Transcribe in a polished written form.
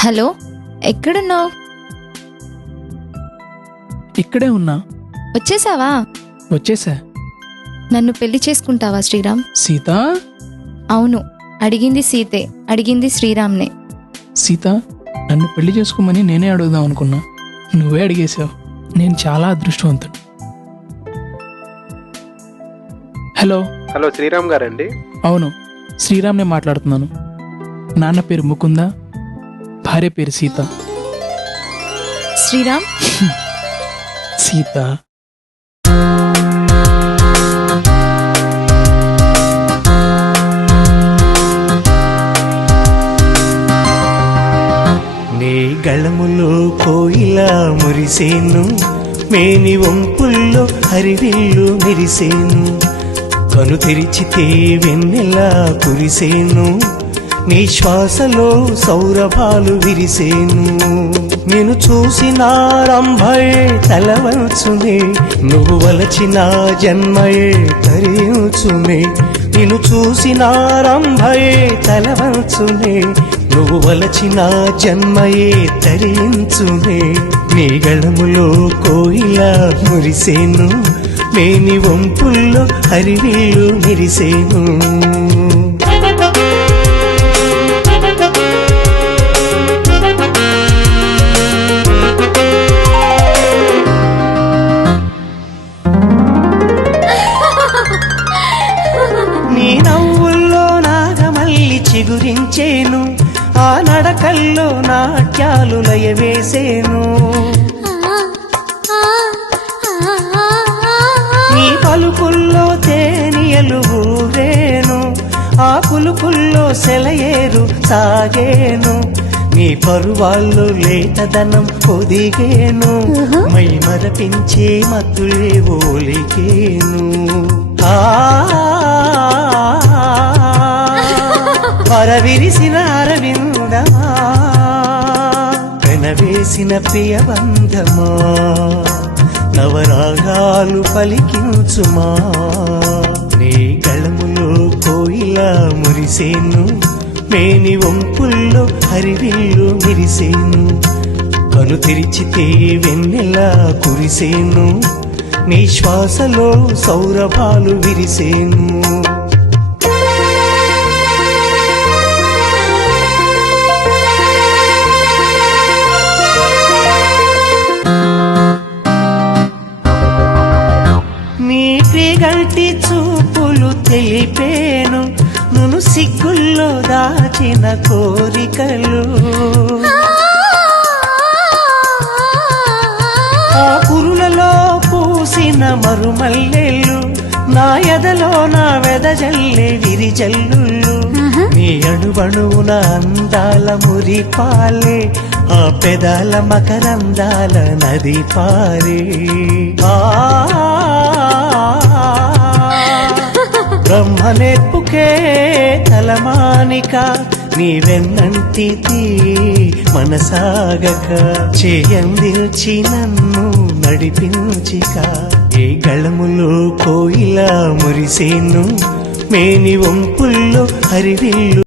Hello, ఎక్కడున్నావు? ఇక్కడే ఉన్నా. వచ్చేసావా? వచ్చేసా. నన్ను పెళ్లి చేసుకుంటావా శ్రీరామ్? సీత? అవును, అడిగింది సీతే, అడిగింది శ్రీరామ్నే. సీత, నన్ను పెళ్లి చేసుకోమని నేనే అడుగుదాం అనుకున్నా, నువ్వే అడిగేశావు. నేను చాలా అదృష్టవంతుడు. హలో. హలో, శ్రీరామ్ గారండి? అవును, శ్రీరామ్నే మాట్లాడుతున్నాను. నాన్న పేరు ముకుంద, భార్య పేరు సీత. శ్రీరామ్. సీత. నీ గళములో కోయిల మురిసేను, మేని వంపుల్లో హరివిల్లు మెరిసేను, కను తెరిచితే వెన్నెలా కురిసేను, నీ శ్వాసలో సౌరభాలు విరిసేను. నేను చూసిన రంభయే తలవంచునే, నువ్వు వలచిన జన్మయే తరించునే. నిన్ను చూసిన రంభయే తలవంచునే, నువ్వు వలచిన జన్మయే తరించునే. నీ గళములో కోయిల మురిసేను, మేని వంపుల్లో హరివిల్లు మెరిసేను. నీ నవ్వుల్లో నాగమల్లి చిగురించేను, ఆ నడకల్లో నాట్యాలు లయవేసేను. నీ పలుకుల్లో తేనియలు ఊరేను, ఆ పులుకుల్లో సెలయేరు సాగేను. నీ పరువాళ్ళు లేతదనం పొదిగేను, మై మరపించే మత్తులే ఓలికేను. వరవిరిసిన అరవిందమా, పెనవేసిన ప్రియబంధమా, నవరాగాలు పలికించుమా. నీ గళములో కోయిల మురిసేను, మేని వంపుల్లో హరివిల్లు మెరిసేను, కను తెరిచితే వెన్నెలా కురిసేను, నీ శ్వాసలో సౌరభాలు విరిసేను. నీ ప్రియగంటి చూపులు తెలిపేను, నును సిగ్గుల్లో దాచిన కోరికలు, ఆ కురులలో పూసిన మరుమల్లెలు, నా ఎదలో నా వెదజల్లే విరిజల్లుళ్ళు. నీ అణువణువున అందాల మురిపాలే, ఆ పెదాల మకరందాల నది పారే. బ్రహ్మ నేర్పుకే తలమానిక, నీ వెన్నంటిది మనసాగక, చేయందిల్చి నన్ను నడిపించిక. ఏ గళములో కోయిల మురిసేను, మేని వంపుల్లో హరివిల్లు